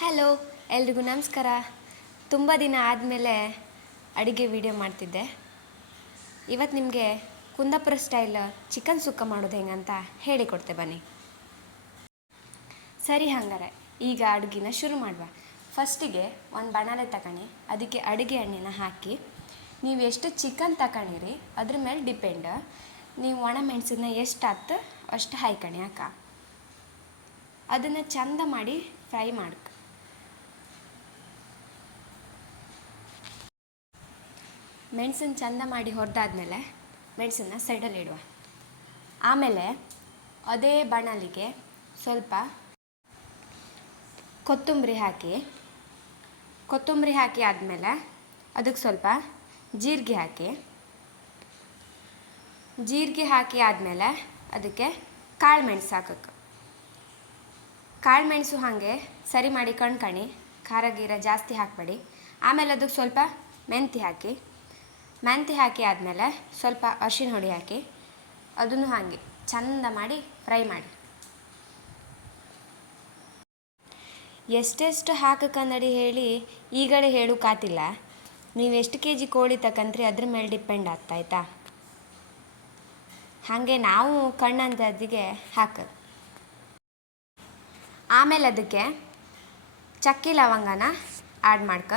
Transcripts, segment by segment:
Hello, ಎಲ್ರಿಗೂ ನಮಸ್ಕಾರ. ತುಂಬ ದಿನ ಆದಮೇಲೆ ಅಡುಗೆ ವಿಡಿಯೋ ಮಾಡ್ತಿದ್ದೆ. ಇವತ್ತು ನಿಮಗೆ ಕುಂದಾಪುರ ಸ್ಟೈಲ್ ಚಿಕನ್ ಸುಕ್ಕ ಮಾಡೋದು ಹೆಂಗಂತ ಹೇಳಿಕೊಡ್ತೆ ಬನ್ನಿ. ಸರಿ, ಹಂಗಾರೆ ಈಗ ಅಡುಗೆನ ಶುರು ಮಾಡುವ. ಫಸ್ಟಿಗೆ ಒಂದು ಬಾಣಲೆ ತಗೊಳ್ಳಿ, ಅದಕ್ಕೆ ಅಡುಗೆ ಎಣ್ಣೆನ ಹಾಕಿ. ನೀವು ಎಷ್ಟು ಚಿಕನ್ ತಗೊಂಡಿರಿ ಅದ್ರ ಮೇಲೆ ಡಿಪೆಂಡ್. ನೀವು ಒಣ ಮೆಣಸನ್ನ ಎಷ್ಟು ಆಯ್ತು ಅಷ್ಟು ಹಾಯ್ಕಣಿ ಅಕ್ಕ. ಅದನ್ನು ಚಂದ ಮಾಡಿ ಫ್ರೈ ಮಾಡ್ಕ. ಮೆಣಸನ್ನು ಚಂದ ಮಾಡಿ ಹೊರದಾದ್ಮೇಲೆ ಮೆಣಸನ್ನು ಸೈಡಲ್ಲಿ ಇಡುವ. ಆಮೇಲೆ ಅದೇ ಬಾಣಲಿಗೆ ಸ್ವಲ್ಪ ಕೊತ್ತಂಬರಿ ಹಾಕಿ ಆದಮೇಲೆ ಅದಕ್ಕೆ ಸ್ವಲ್ಪ ಜೀರಿಗೆ ಹಾಕಿ ಆದಮೇಲೆ ಅದಕ್ಕೆ ಕಾಳು ಮೆಣಸು ಹಾಕಕ್ಕೆ. ಕಾಳು ಮೆಣಸು ಹಾಗೆ ಸರಿ ಮಾಡಿ ಕಣ್ಕಣಿ, ಖಾರ ಗೀರ ಜಾಸ್ತಿ ಹಾಕಬೇಡಿ. ಆಮೇಲೆ ಅದಕ್ಕೆ ಸ್ವಲ್ಪ ಮೆಂತ್ಯ ಹಾಕಿ ಆದಮೇಲೆ ಸ್ವಲ್ಪ ಅರಿಶಿನ ಹುಡಿ ಹಾಕಿ ಅದನ್ನು ಹಾಗೆ ಚಂದ ಮಾಡಿ ಫ್ರೈ ಮಾಡಿ. ಎಷ್ಟೆಷ್ಟು ಹಾಕಕ್ಕಂದಡಿ ಹೇಳಿ ಈಗಡೆ ಹೇಳೋಕ್ಕಾತಿಲ್ಲ. ನೀವು ಎಷ್ಟು kg ಕೋಳಿ ತಕಂತ್ರಿ ಅದ್ರ ಮೇಲೆ ಡಿಪೆಂಡ್ ಆಗ್ತಾಯ್ತಾ. ಹಾಗೆ ನಾವು ಕಣ್ಣಂದಾಜಿಗೆ ಹಾಕೋದು. ಆಮೇಲೆ ಅದಕ್ಕೆ ಚಕ್ಕೆ ಲವಂಗನ ಆ್ಯಡ್ ಮಾಡ್ಕ.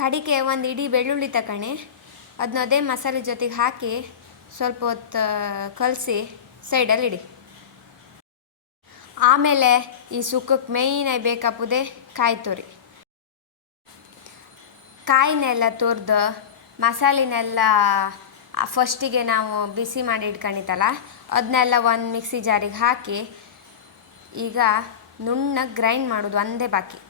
ಕಡಿಗೆ ಒಂದು ಇಡೀ ಬೆಳ್ಳುಳ್ಳಿ ತಗೊಳ್ಳಿ, ಅದನ್ನ ಅದೇ ಮಸಾಲೆ ಜೊತೆಗೆ ಹಾಕಿ ಸ್ವಲ್ಪ ಹೊತ್ತು ಕಲಸಿ ಸೈಡಲ್ಲಿ ಇಡಿ. ಆಮೇಲೆ ಈ ಸುಕ್ಕಕ್ಕೆ ಮೇಯ್ನಾಗಿ ಬೇಕಾಪುದೆ ಕಾಯಿ ತುರಿ. ಕಾಯಿನೆಲ್ಲ ತುರಿದು ಮಸಾಲೆನೆಲ್ಲ ಫಸ್ಟಿಗೆ ನಾವು ಬಿಸಿ ಮಾಡಿ ಇಟ್ಕೊಂಡಿತ್ತಲ್ಲ ಅದನ್ನೆಲ್ಲ ಒಂದು ಮಿಕ್ಸಿ ಜಾರಿಗೆ ಹಾಕಿ ಈಗ ನುಣ್ಣಗೆ ಗ್ರೈಂಡ್ ಮಾಡೋದು ಒಂದೇ ಬಾಕಿ.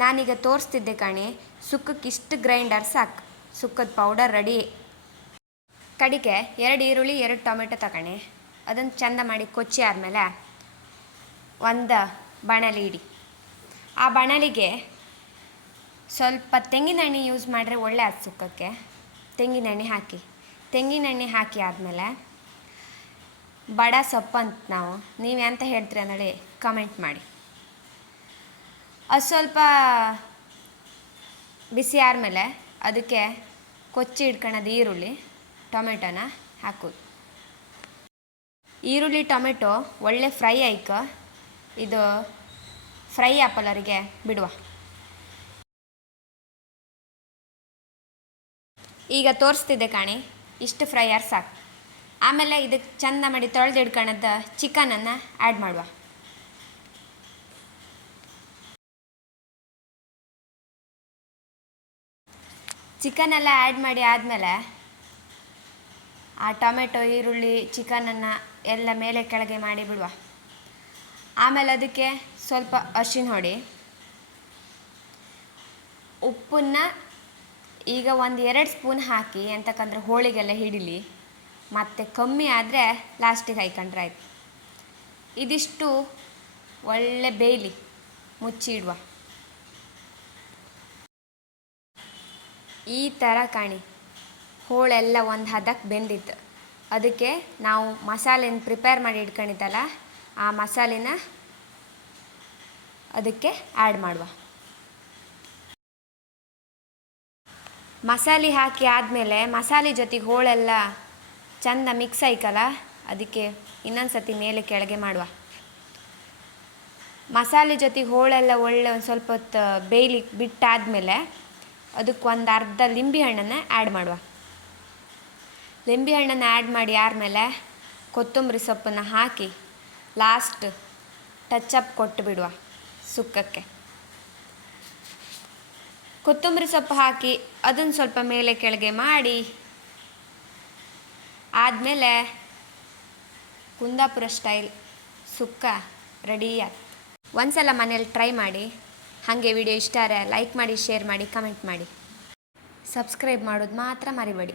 ನಾನೀಗ ತೋರಿಸ್ತಿದ್ದೆ ಕಣೆ, ಸುಕ್ಕಕ್ಕೆ ಇಷ್ಟು ಗ್ರೈಂಡರ್ ಸಾಕು, ಸುಕ್ಕದ ಪೌಡರ್ ರೆಡಿ. ಕಡಿಗೆ 2 ಈರುಳ್ಳಿ 2 ಟೊಮೆಟೊ ತಗೊಳ್ಳಿ, ಅದನ್ನು ಚೆಂದ ಮಾಡಿ ಕೊಚ್ಚಿ ಆದಮೇಲೆ ಒಂದು ಬಾಣಲೆ ಇಡಿ. ಆ ಬಾಣಲಿಗೆ ಸ್ವಲ್ಪ ತೆಂಗಿನೆಣ್ಣೆ ಯೂಸ್ ಮಾಡಿದ್ರೆ ಒಳ್ಳೆ ಅದು ಸುಕ್ಕಕ್ಕೆ. ತೆಂಗಿನೆಣ್ಣೆ ಹಾಕಿ ಆದಮೇಲೆ ಬಡ ಸೊಪ್ಪು ಅಂತ ನೀವು ಎಂತ ಹೇಳ್ತೀರಿ ಅಂದೇಳಿ ಕಮೆಂಟ್ ಮಾಡಿ. ಅದು ಸ್ವಲ್ಪ ಬಿಸಿ ಆದಮೇಲೆ ಅದಕ್ಕೆ ಕೊಚ್ಚಿ ಇಟ್ಕೊಳ್ಳೋದು ಈರುಳ್ಳಿ ಟೊಮೆಟೊನ ಹಾಕೋದು. ಈರುಳ್ಳಿ ಟೊಮೆಟೊ ಒಳ್ಳೆ ಫ್ರೈ ಆಯ್ಕ ಇದು ಫ್ರೈ ಆಪಲರಿಗೆ ಬಿಡುವ. ಈಗ ತೋರಿಸ್ತಿದ್ದೆ ಕಾಣಿ, ಇಷ್ಟು ಫ್ರೈ ಆರ್ ಸಾಕು. ಆಮೇಲೆ ಇದಕ್ಕೆ ಚಂದ ಮಾಡಿ ತೊಳೆದು ಇಟ್ಕೊಳ್ಳೋದು ಚಿಕನನ್ನು ಆ್ಯಡ್ ಮಾಡುವ. ಚಿಕನೆಲ್ಲ ಆ್ಯಡ್ ಮಾಡಿ ಆದಮೇಲೆ ಆ ಟೊಮೆಟೊ ಈರುಳ್ಳಿ ಚಿಕನನ್ನು ಎಲ್ಲ ಮೇಲೆ ಕೆಳಗೆ ಮಾಡಿ ಬಿಡುವ. ಆಮೇಲೆ ಅದಕ್ಕೆ ಸ್ವಲ್ಪ ಅರಿಶಿನ ಹುಡಿ, ಉಪ್ಪನ್ನು ಈಗ 1-2 ಸ್ಪೂನ್ ಹಾಕಿ, ಎಂತಕ್ಕಂದ್ರೆ ಹೋಳಿಗೆಲ್ಲ ಹಿಡಿಲಿ. ಮತ್ತು ಕಮ್ಮಿ ಆದರೆ ಲಾಸ್ಟಿಗೆ ಹಾಕೊಂಡ್ರೆ ಆಯ್ತು. ಇದಿಷ್ಟು ಒಳ್ಳೆ ಬೇಯಲಿ, ಮುಚ್ಚಿ ಇಡುವ. ಈ ಥರ ಕಾಣಿ, ಹೋಳೆಲ್ಲ ಒಂದು ಹದಕ್ಕೆ ಬೆಂದಿತ್ತು. ಅದಕ್ಕೆ ನಾವು ಮಸಾಲೆನ ಪ್ರಿಪೇರ್ ಮಾಡಿ ಇಟ್ಕೊಂಡಿದ್ದಲ್ಲ ಆ ಮಸಾಲೆನ ಅದಕ್ಕೆ ಆ್ಯಡ್ ಮಾಡುವ. ಮಸಾಲೆ ಹಾಕಿ ಆದಮೇಲೆ ಮಸಾಲೆ ಜೊತೆಗೆ ಹೋಳೆಲ್ಲ ಚಂದ ಮಿಕ್ಸ್ ಆಯ್ಕಲ್ಲ, ಅದಕ್ಕೆ ಇನ್ನೊಂದು ಸತಿ ಮೇಲೆ ಕೆಳಗೆ ಮಾಡುವ. ಮಸಾಲೆ ಜೊತೆಗೆ ಹೋಳೆಲ್ಲ ಒಳ್ಳೆ ಒಂದು ಸ್ವಲ್ಪ ಹೊತ್ತು ಬೇಯಲಿಕ್ಕೆ ಬಿಟ್ಟಾದಮೇಲೆ ಅದಕ್ಕೆ ಒಂದು ಅರ್ಧ ಲಿಂಬೆ ಹಣ್ಣನ್ನು ಆ್ಯಡ್ ಮಾಡುವ. ಲಿಂಬೆ ಹಣ್ಣನ್ನು ಆ್ಯಡ್ ಮಾಡಿ ಆದಮೇಲೆ ಕೊತ್ತಂಬರಿ ಸೊಪ್ಪನ್ನು ಹಾಕಿ ಲಾಸ್ಟ್ ಟಚಪ್ ಕೊಟ್ಟು ಬಿಡುವ ಸುಕ್ಕಕ್ಕೆ. ಕೊತ್ತಂಬರಿ ಸೊಪ್ಪು ಹಾಕಿ ಅದನ್ನು ಸ್ವಲ್ಪ ಮೇಲೆ ಕೆಳಗೆ ಮಾಡಿ ಆದಮೇಲೆ ಕುಂದಾಪುರ ಸ್ಟೈಲ್ ಸುಕ್ಕ ರೆಡಿ ಆಯ್ತು. ಒಂದ್ಸಲ ಮನೇಲಿ ಟ್ರೈ ಮಾಡಿ. ಹಾಗೆ ವಿಡಿಯೋ ಇಷ್ಟ ಆದರೆ ಲೈಕ್ ಮಾಡಿ, ಶೇರ್ ಮಾಡಿ, ಕಮೆಂಟ್ ಮಾಡಿ. ಸಬ್ಸ್ಕ್ರೈಬ್ ಮಾಡೋದು ಮಾತ್ರ ಮರಿಬೇಡಿ.